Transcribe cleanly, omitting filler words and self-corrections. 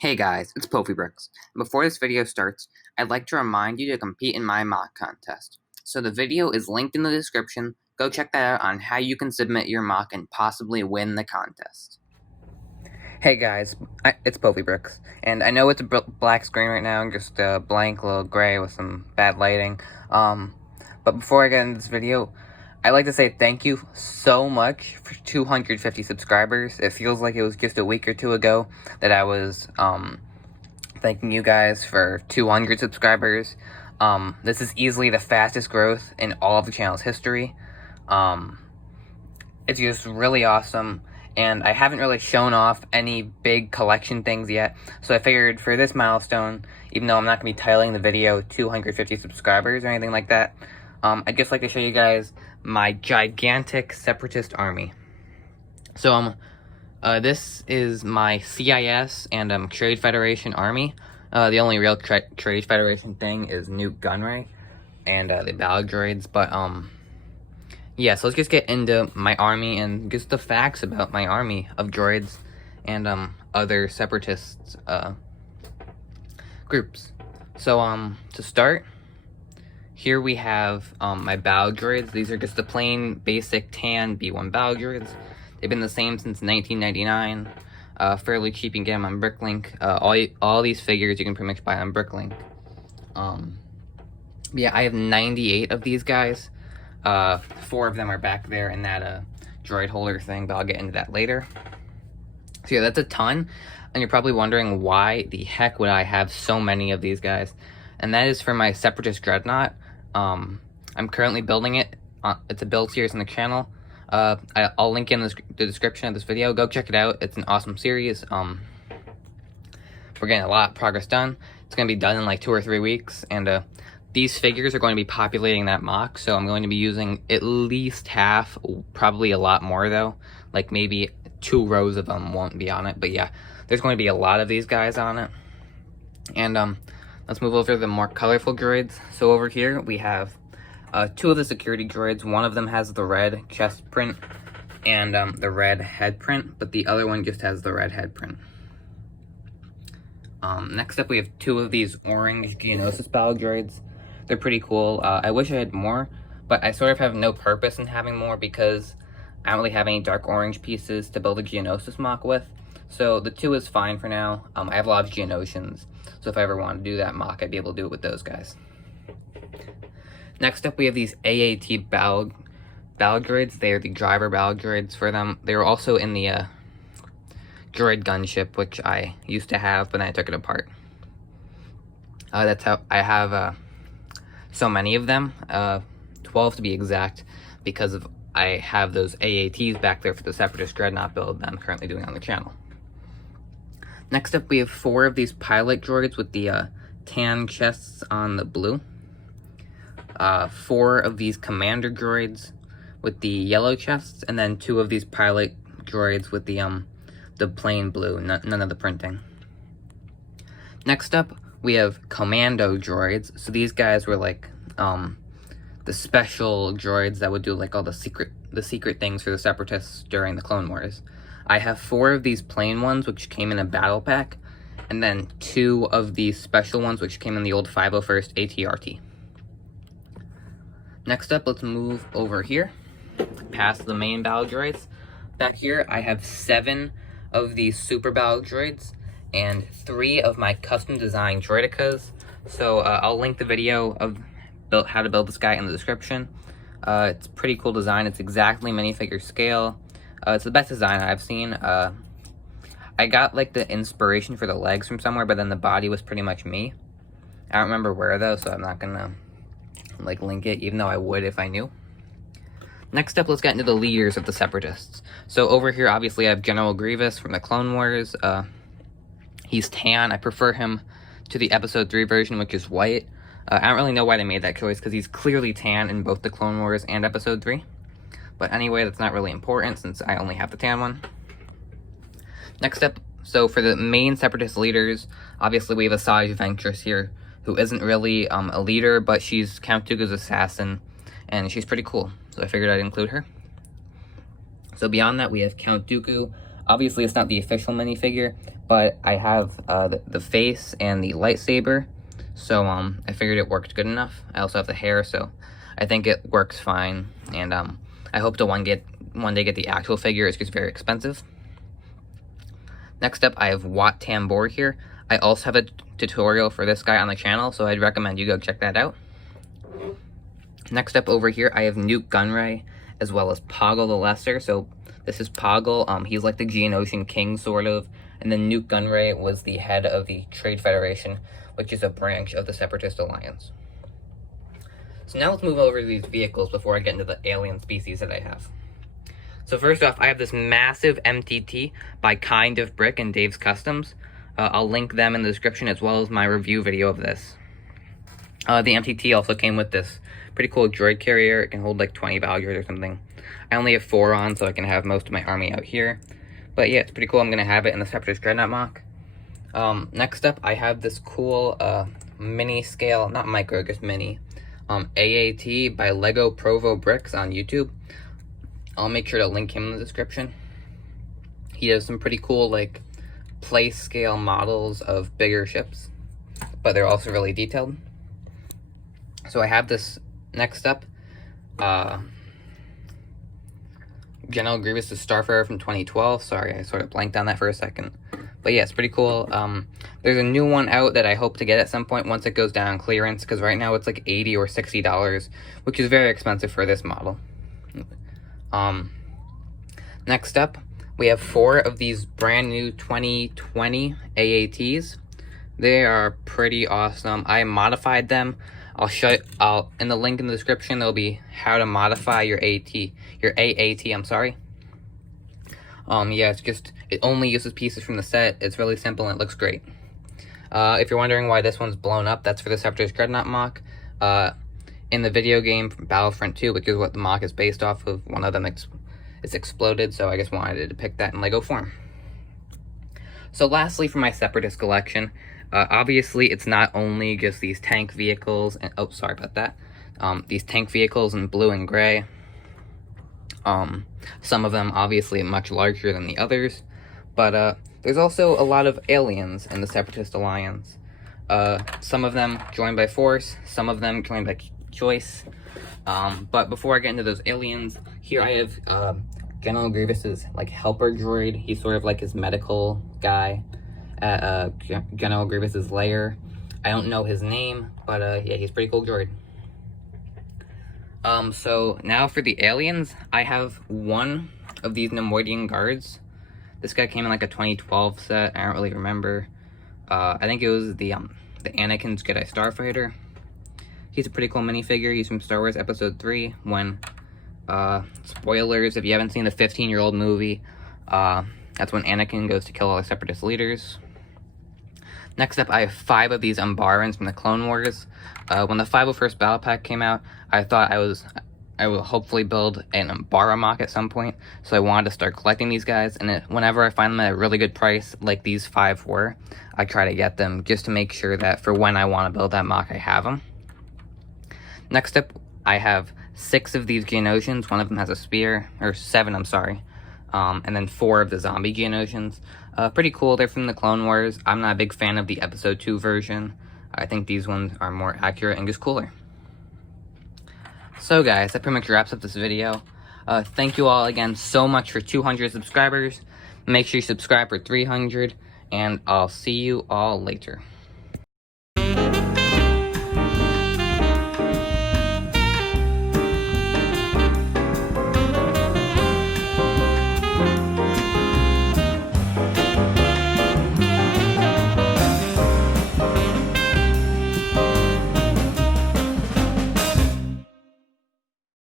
Hey guys, it's PoafiBricks. Before this video starts, I'd like to remind you to compete in my mock contest. So the video is linked in the description. Go check that out on how you can submit your mock and possibly win the contest. Hey guys, it's PoafiBricks, and I know it's a black screen right now, and just a blank little gray with some bad lighting. But before I get into this video, I'd like to say thank you so much for 250 subscribers. It feels like it was just a week or two ago that I was thanking you guys for 200 subscribers. This is easily the fastest growth in all of the channel's history. It's just really awesome, and I haven't really shown off any big collection things yet, so I figured for this milestone, even though I'm not going to be titling the video 250 subscribers or anything like that, I'd just like to show you guys my gigantic Separatist army. So, this is my C.I.S. and Trade Federation army. The only real Trade Federation thing is New Gunray and the Battle Droids, but, yeah, so let's just get into my army and just the facts about my army of droids and, other Separatists, groups. So, to start, here we have my Battle Droids. These are just the plain, basic, tan B1 Battle Droids. They've been the same since 1999. Fairly cheap, you can get them on Bricklink. All these figures you can pretty much buy on Bricklink. Yeah, I have 98 of these guys. 4 of them are back there in that droid holder thing, but I'll get into that later. So yeah, that's a ton, and you're probably wondering why the heck would I have so many of these guys, and that is for my Separatist Dreadnought. I'm currently building it. It's a build series on the channel. I'll link in the description of this video. Go check it out. It's an awesome series. We're getting a lot of progress done. It's going to be done in like 2 or 3 weeks, and these figures are going to be populating that mock, so I'm going to be using at least half, probably a lot more though. Like maybe 2 rows of them won't be on it, but yeah, there's going to be a lot of these guys on it. And let's move over to the more colorful droids. So over here we have 2 of the security droids. One of them has the red chest print and the red head print, but the other one just has the red head print. Next up we have 2 of these orange Geonosis battle droids. They're pretty cool. I wish I had more, but I sort of have no purpose in having more because I don't really have any dark orange pieces to build a Geonosis mock with. So the 2 is fine for now. I have a lot of Geonosians, so if I ever want to do that mock, I'd be able to do it with those guys. Next up, we have these AAT battle droids. They are the driver battle droids for them. They were also in the droid gunship, which I used to have, but then I took it apart. That's how I have so many of them, 12 to be exact, because of I have those AATs back there for the Separatist Dreadnought build that I'm currently doing on the channel. Next up, we have 4 of these pilot droids with the tan chests on the blue. 4 of these commander droids with the yellow chests, and then 2 of these pilot droids with the plain blue, none of the printing. Next up, we have Commando Droids. So these guys were like the special droids that would do like all the secret things for the Separatists during the Clone Wars. I have 4 of these plain ones, which came in a battle pack, and then 2 of these special ones, which came in the old 501st ATRT. Next up, let's move over here, past the main battle droids. Back here, I have 7 of these super battle droids, and 3 of my custom designed Droidekas. So I'll link the video of how to build this guy in the description. It's a pretty cool design. It's exactly Minifig-Scale. It's the best design I've seen. I got like the inspiration for the legs from somewhere, but then the body was pretty much me. I don't remember where though, so I'm not gonna like link it, even though I would if I knew. Next up, let's get into the leaders of the Separatists. So over here, obviously, I have General Grievous from the Clone Wars. He's tan. I prefer him to the Episode 3 version, which is white. I don't really know why they made that choice, because he's clearly tan in both the Clone Wars and Episode 3. But anyway, that's not really important, since I only have the tan one. Next up, so for the main Separatist leaders, obviously we have Asajj Ventress here, who isn't really a leader, but she's Count Dooku's assassin, and she's pretty cool, so I figured I'd include her. So beyond that, we have Count Dooku. Obviously, it's not the official minifigure, but I have the face and the lightsaber, so I figured it worked good enough. I also have the hair, so I think it works fine, and I hope to one day get the actual figure. It's just very expensive. Next up, I have Wat Tambor here. I also have a tutorial for this guy on the channel, so I'd recommend you go check that out. Next up over here, I have Nute Gunray, as well as Poggle the Lesser. So this is Poggle. He's like the Geonosian king, sort of. And then Nute Gunray was the head of the Trade Federation, which is a branch of the Separatist Alliance. So now let's move over to these vehicles before I get into the alien species that I have. So first off, I have this massive MTT by Kind of Brick and Dave's Customs. I'll link them in the description, as well as my review video of this. The MTT also came with this pretty cool droid carrier. It can hold like 20 battle droids or something. I only have 4 on, so I can have most of my army out here. But yeah, it's pretty cool. I'm going to have it in the Separatist Dreadnought mock. Next up, I have this cool mini-scale, not micro, just mini, AAT by LegoProvoBricks on YouTube. I'll make sure to link him in the description. He has some pretty cool, like, play-scale models of bigger ships, but they're also really detailed. So I have this next up, General Grievous' Starfarer from 2012. Sorry, I sort of blanked on that for a second. But yeah, it's pretty cool. There's a new one out that I hope to get at some point once it goes down on clearance, because right now it's like $80 or $60, which is very expensive for this model. Next up, we have 4 of these brand new 2020 AATs. They are pretty awesome. I modified them. In the link in the description, there'll be how to modify your AAT, I'm sorry. Yeah, it only uses pieces from the set. It's really simple and it looks great. If you're wondering why this one's blown up, that's for the Separatist Dreadnought mock. In the video game Battlefront 2, which is what the mock is based off of, one of them is exploded, so I just wanted to depict that in LEGO form. So lastly, for my Separatist collection, obviously it's not only just these tank vehicles, and oh, sorry about that, these tank vehicles in blue and gray. Some of them obviously much larger than the others, but there's also a lot of aliens in the Separatist Alliance. Some of them joined by force, some of them joined by choice. But before I get into those aliens, here I have General Grievous's like helper droid. He's sort of like his medical guy at General Grievous's lair. I don't know his name, but yeah, he's a pretty cool droid. So now for the aliens, I have one of these Nemoidian guards. This guy came in like a 2012 set. I don't really remember. I think it was the Anakin's Jedi Starfighter. He's a pretty cool minifigure. He's from Star Wars Episode 3, when, spoilers, if you haven't seen the 15-year-old movie, that's when Anakin goes to kill all the Separatist leaders. Next up, I have 5 of these Umbarans from the Clone Wars. When the 501st Battle Pack came out, I thought I will hopefully build an Umbara mock at some point, so I wanted to start collecting these guys, and whenever I find them at a really good price, like these 5 were, I try to get them, just to make sure that for when I want to build that mock, I have them. Next up, I have 6 of these Geonosians. One of them has a spear, or 7, I'm sorry, and then 4 of the zombie Geonosians. Pretty cool. They're from the Clone Wars. I'm not a big fan of the Episode 2 version. I think these ones are more accurate and just cooler. So guys, that pretty much wraps up this video. Thank you all again so much for 200 subscribers. Make sure you subscribe for 300, and I'll see you all later.